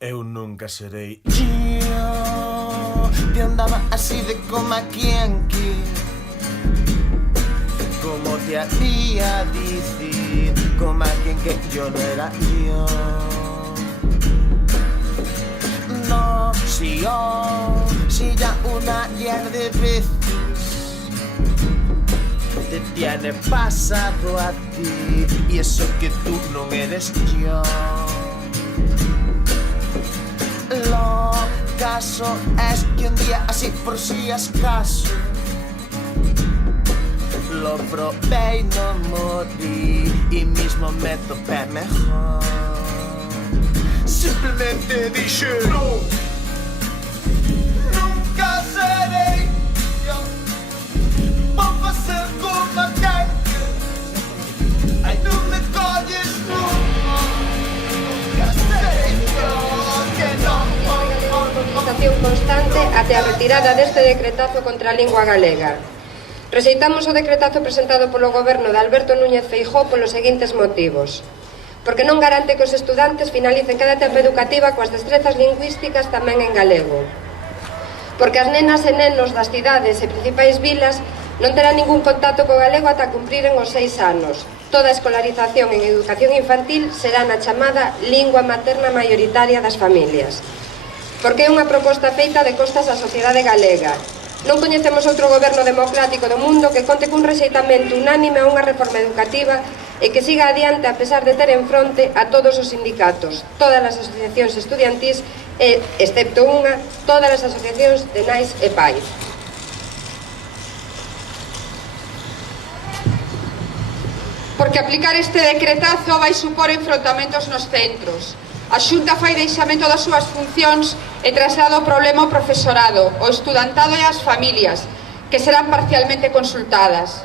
Eu nunca serei yo, que andaba así de coma quien como te hacía decir, como alguien que yo no era yo. No, si ya una ayer de veces te tiene pasado a ti, y eso que tú no eres yo. Lo caso es que un día así por si acaso lo probé y no morí, y mismo me topé mejor. Simplemente dije no, nunca seré yo. Vou ser como aquel que ai, não me colles nunca seré yo, que no. Mobilización constante até a retirada deste decretazo contra a lingua galega. Rexeitamos o decretazo presentado polo goberno de Alberto Núñez Feijóo polos seguintes motivos: porque non garante que os estudantes finalicen cada etapa educativa coas destrezas lingüísticas tamén en galego; porque as nenas e nenos das cidades e principais vilas non terán ningún contacto co galego ata cumpriren os 6 anos. Toda a escolarización en educación infantil será na chamada lingua materna maioritaria das familias; porque é unha proposta feita de costas á sociedade galega. Non coñecemos outro goberno democrático do mundo que conte cun rexeitamento unánime a unha reforma educativa e que siga adiante a pesar de ter en fronte a todos os sindicatos, todas as asociacións estudiantís e, excepto unha, todas as asociacións de nais e pais. Porque aplicar este decretazo vai supor enfrontamentos nos centros. A Xunta fai deixamento das súas funcións e traslada o problema ao profesorado, ao estudantado e ás familias, que serán parcialmente consultadas.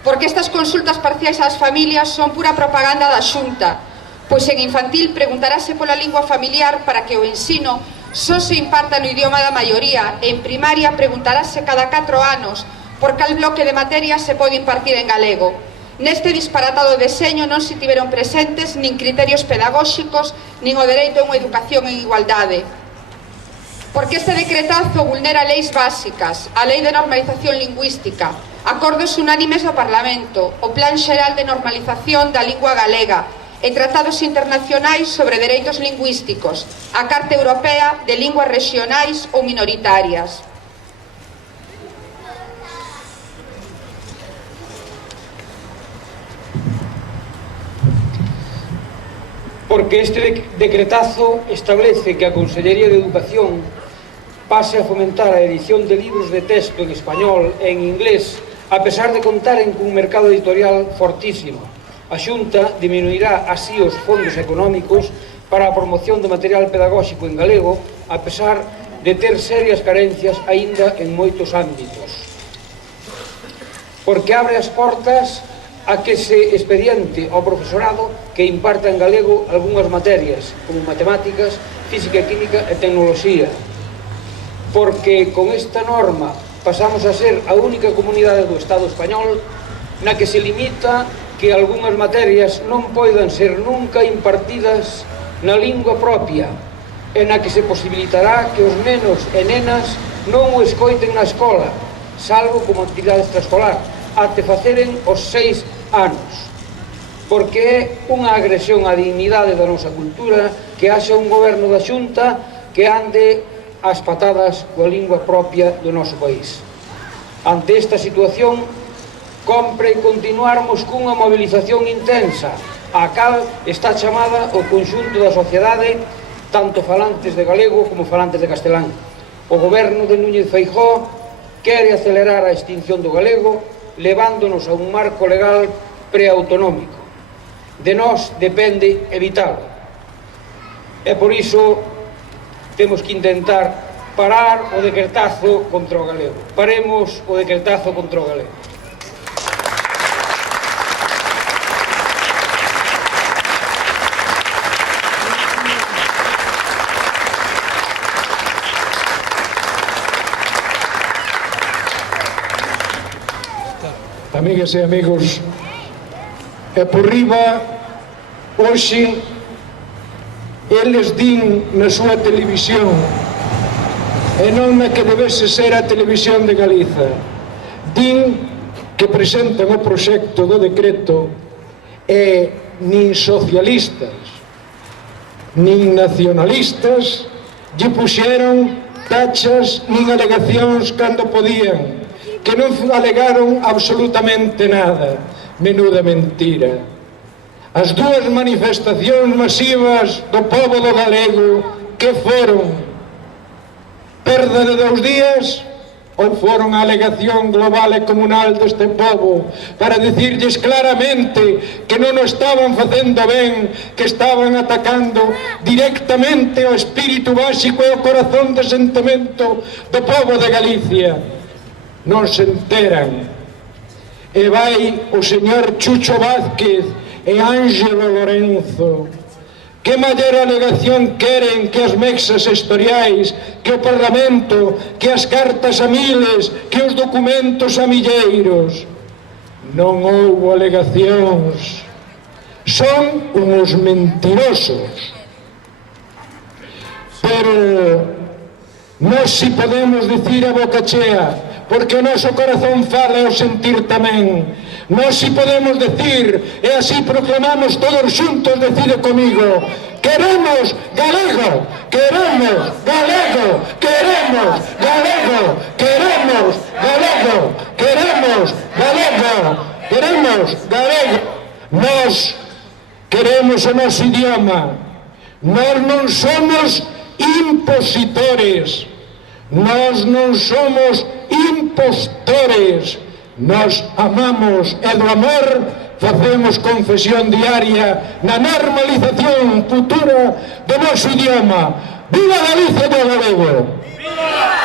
Porque estas consultas parciais ás familias son pura propaganda da Xunta, pois en infantil preguntarase pola lingua familiar para que o ensino só se imparta no idioma da maioría, e en primaria preguntarase cada 4 anos por cal bloque de materias se pode impartir en galego. Neste disparatado deseño non se tiveron presentes nin criterios pedagóxicos, nin o dereito a unha educación en igualdade. Porque este decretazo vulnera leis básicas, a Lei de Normalización Lingüística, acordos unánimes do Parlamento, o Plan Xeral de Normalización da Lingua Galega e tratados internacionais sobre dereitos lingüísticos, a Carta Europea de Linguas Regionais ou Minoritarias. Porque este decretazo establece que a Consellería de Educación pase a fomentar a edición de libros de texto en español e en inglés, a pesar de contaren cun mercado editorial fortísimo. A Xunta diminuirá así os fondos económicos para a promoción do material pedagóxico en galego, a pesar de ter serias carencias aínda en moitos ámbitos. Porque abre as portas a que se expediente ao profesorado que imparta en galego algunhas materias, como matemáticas, física e química e tecnoloxía. Porque con esta norma pasamos a ser a única comunidade do Estado español na que se limita que algunhas materias non poidan ser nunca impartidas na lingua propia, e na que se posibilitará que os nenos e nenas non o escoiten na escola, salvo como actividade extraescolar, até faceren os 6 anos. Porque é unha agresión á dignidade da nosa cultura que haxa un goberno da Xunta que ande ás patadas coa lingua propia do noso país. Ante esta situación, compre continuarmos cunha movilización intensa, a cal está chamada o conxunto da sociedade, tanto falantes de galego como falantes de castelán. O goberno de Núñez Feijóo quere acelerar a extinción do galego, levándonos a un marco legal preautonómico. De nós depende evitalo. E por iso temos que intentar parar o decretazo contra o galego. Paremos o decretazo contra o galego. Amigas e amigos, e por riba, hoxe eles din na súa televisión, e non na que debese ser a Televisión de Galiza, din que presentan o proxecto do decreto e nin socialistas nin nacionalistas lle puxeron tachas nin alegacións cando podían, que non alegaron absolutamente nada. Menuda mentira. As dúas manifestacións masivas do pobo do galego, que foron? Perda de 2 días ou foron a alegación global e comunal deste pobo para dicirlles claramente que non o estaban facendo ben, que estaban atacando directamente o espírito básico e o corazón de sentimento do pobo de Galicia? Non se enteran. E vai o señor Chucho Vázquez e Ángelo Lorenzo. Que maior alegación queren que as mexas historiais, que o Parlamento, que as cartas a miles, que os documentos a milleiros? Non houbo alegacións. Son uns mentirosos. Pero nós si podemos dicir a boca chea, porque o noso corazón fala e o sentir tamén. Nós si podemos decir, e así proclamamos todos xuntos, decide comigo: queremos galego, queremos galego, queremos galego, queremos galego, queremos galego, queremos galego. Nós queremos o noso idioma. Nós non somos impositores, nós non somos impostores. Nós amamos e do amor facemos confesión diaria na normalización futura do noso idioma. Viva Galicia e o galego! Viva!